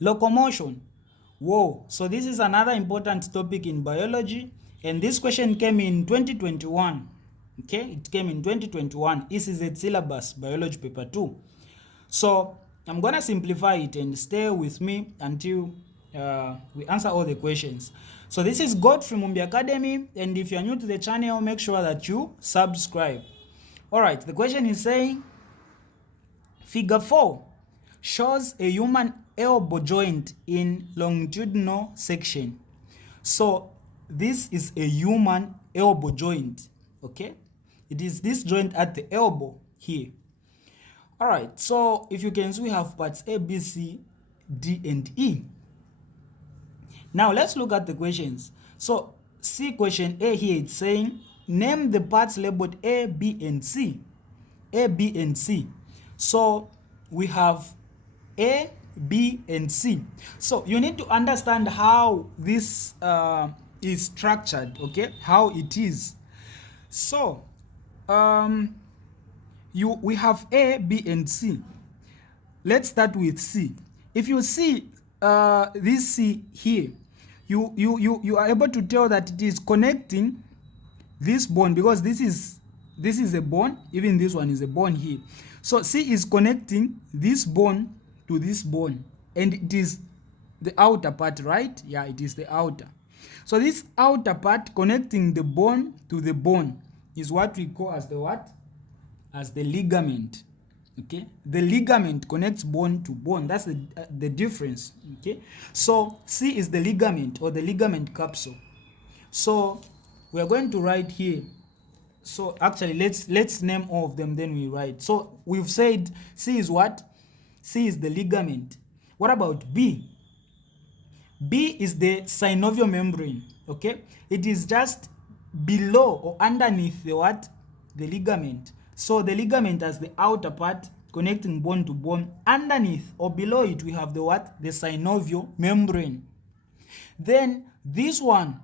Locomotion. Whoa, so this is another important topic in biology, and this question came in 2021. Okay, it came in 2021. This is a syllabus, biology paper 2. So I'm gonna simplify it and stay with me until we answer all the questions. So this is Godfrey Mumbi Academy, and if you're new to the channel, make sure that you subscribe. All right, the question is saying, Figure 4 shows a human elbow joint in longitudinal section. So this is a human elbow joint, okay? It is this joint at the elbow here. All right, so if you can see, we have parts A, B, C, D, and E. Now let's look at the questions. So see question A here, it's saying, name the parts labeled A, B, and C. A, B, and C. So we have A, B, and C. So you need to understand how this is structured, okay? How it is. So we have A, B, and C. Let's start with C. If you see this C here, you are able to tell that it is connecting this bone, because this is a bone, even this one is a bone here. So C is connecting this bone to this bone, and it is the outer part, right? Yeah, it is the outer. So this outer part connecting the bone to the bone is what we call as the what? As the ligament. Okay, the ligament connects bone to bone. That's the difference. Okay, so C is the ligament or the ligament capsule. So we are going to write here. So actually let's name all of them, then we write. So we've said C is what? C is the ligament. What about B? B is the synovial membrane. Okay, it is just below or underneath the what? The ligament. So the ligament has the outer part connecting bone to bone. Underneath or below it, we have the what? The synovial membrane. Then this one,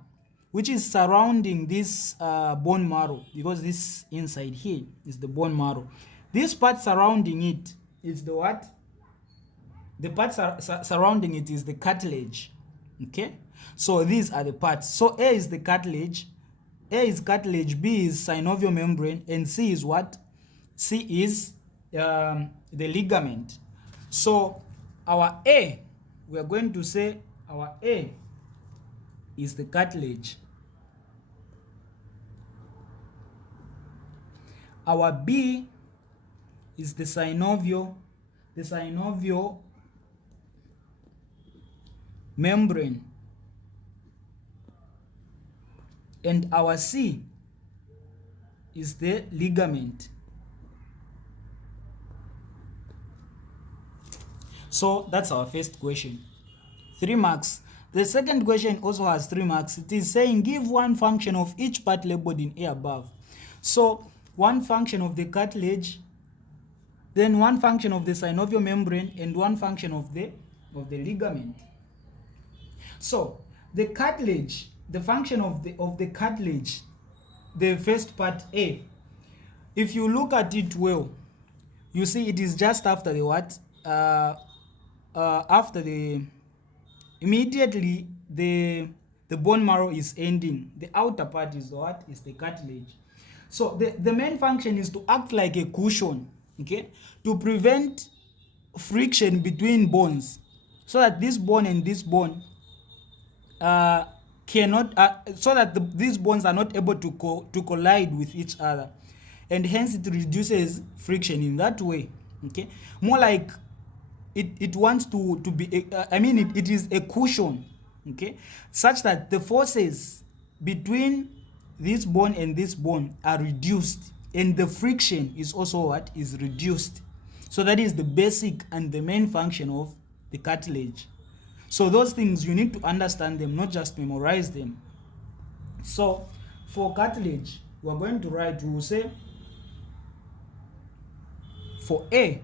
which is surrounding this bone marrow, because this inside here is the bone marrow. This part surrounding it is the what? The part surrounding it is the cartilage. Okay, so these are the parts. So A is the cartilage, A is cartilage, B is synovial membrane, and C is what? C is the ligament. So our A, we are going to say our A is the cartilage. Our B is the synovial membrane, and our C is the ligament. So that's our first question, 3 marks. The second question also has 3 marks. It is saying, give one function of each part labeled in A above. So one function of the cartilage, then one function of the synovial membrane, and one function of the ligament. So the cartilage, the function of the cartilage, the first part A, if you look at it well, you see it is just after the what? After the immediately the bone marrow is ending, the outer part is the what? Is the cartilage. So the main function is to act like a cushion, okay, to prevent friction between bones, so that this bone and this bone cannot so that these bones are not able to collide with each other, and hence it reduces friction in that way. Okay, more like it wants to be it is a cushion, okay, such that the forces between this bone and this bone are reduced, and the friction is also what? Is reduced. So that is the basic and the main function of the cartilage. So those things you need to understand them, not just memorize them. So for cartilage, we're going to write, we will say for A,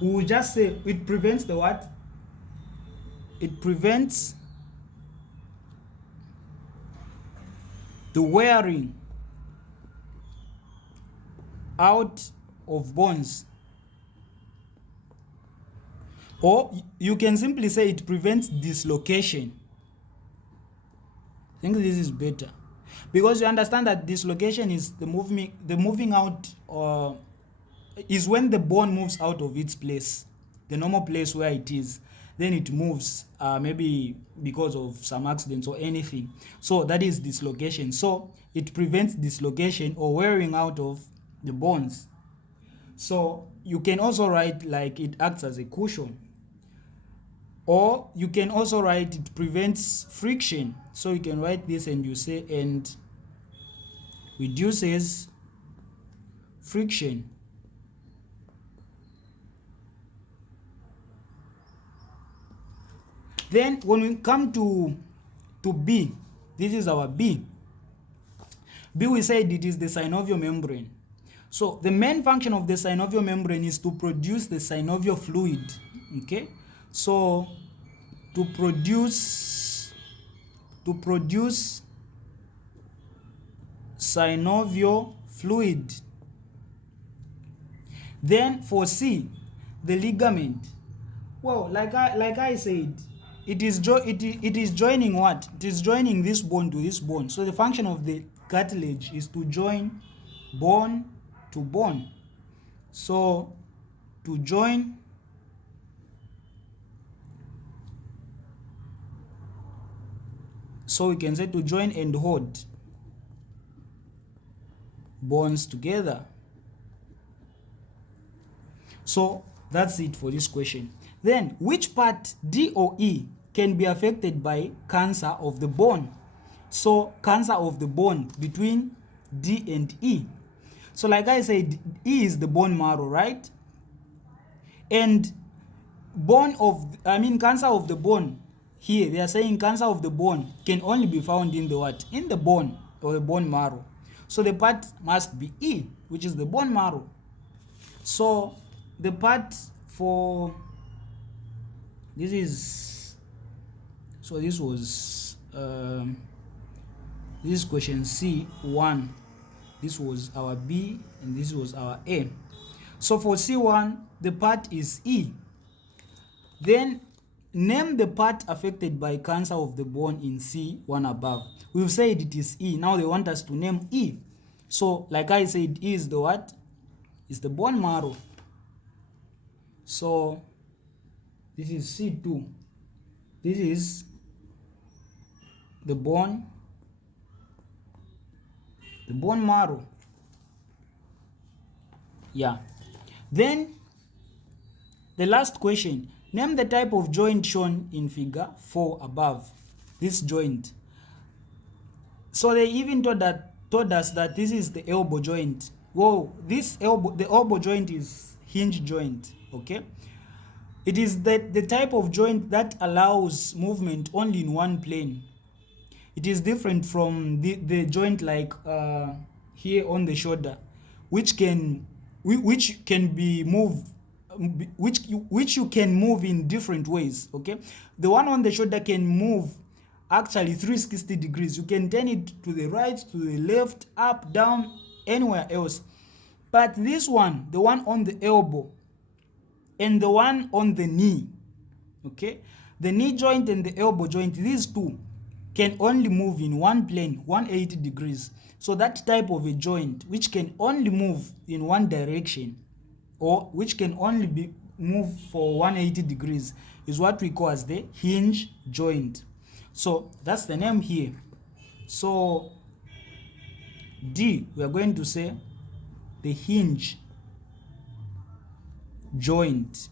we will just say it prevents the what? It prevents the wearing out of bones Or you can simply say it prevents dislocation. I think this is better, because you understand that dislocation is the moving out, is when the bone moves out of its place, the normal place where it is, then it moves, maybe because of some accidents or anything. So that is dislocation. So it prevents dislocation or wearing out of the bones. So you can also write like it acts as a cushion, or you can also write it prevents friction. So you can write this and you say and reduces friction. Then when we come to B, this is our B. B, we said it is the synovial membrane. So the main function of the synovial membrane is to produce the synovial fluid. Okay, so to produce synovial fluid. Then for C, the ligament. Well, like I said, it is joining what? It is joining this bone to this bone. So the function of the cartilage is to join bone to bone. So to join so we can say to join and hold bones together. So that's it for this question. Then which part, D or E, can be affected by cancer of the bone? So cancer of the bone between D and E. So like I said, E is the bone marrow, right? And cancer of the bone, here they are saying cancer of the bone can only be found in the what? In the bone or the bone marrow. So the part must be E, which is the bone marrow. So the part for this is, so this was this is question C1, this was our B, and this was our A. So for C1, the part is E. Then name the part affected by cancer of the bone in C1 above. We've said it is E. Now they want us to name E. So like I said, E is the what? Is the bone marrow. So this is C2. This is the bone marrow. Yeah. Then the last question, name the type of joint shown in figure 4 above. This joint. So they even told us that this is the elbow joint. Whoa, the elbow joint is hinge joint. Okay, it is the type of joint that allows movement only in one plane. It is different from the joint like here on the shoulder, which can be moved, which you can move in different ways. Okay, the one on the shoulder can move actually 360 degrees. You can turn it to the right, to the left, up, down, anywhere else. But this one, the one on the elbow and the one on the knee, okay, the knee joint and the elbow joint, these two can only move in one plane, 180 degrees. So that type of a joint which can only move in one direction, or which can only be moved for 180 degrees, is what we call as the hinge joint. So that's the name here. So D, we are going to say the hinge joint.